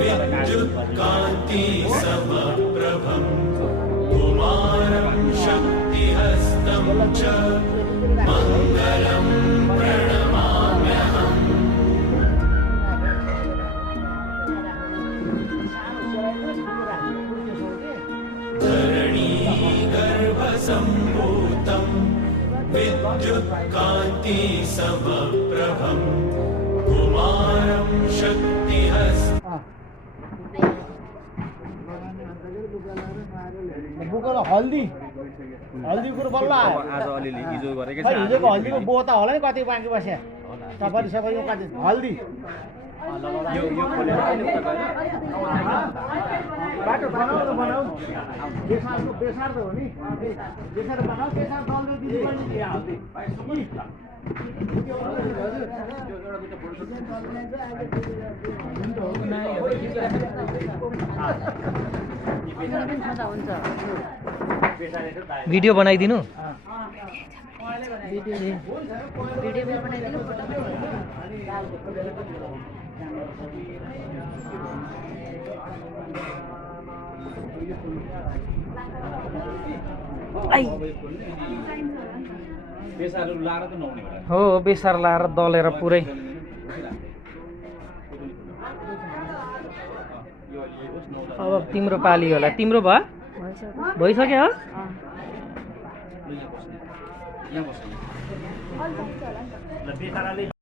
विद्युत्कान्ति समप्रभं कुमारं शक्तिहस्तं च मङ्गलं प्रणमाम्यहम्। धरणीगर्भसम्भूतं विद्युत्कान्ति समप्रभं कुमारं शक्तिहस्तं। बुकको हल्दी हल्दीको बल्ल आयो आज अलिअलि हिजो गरेकै छ। हिजोको हल्दीको बोह त होला नि कति बाँकी बस्यो तपाईँ सबै यो कति हल्दी यो खोलेर कहिले उता गयो? बाटो बनाऊ त बनाऊ बेसारको बेसार त हो नि बेसार बनाऊ बेसार दल्दै दिनु भिडियो बनाइदिनु बेसारहरू लाएर त नहुने होला। हो बेसार लाएर दलेर पुरै अब तिम्रो पाली होला। तिम्रो भयो भइसक्यो हो? यहाँ बस्नु।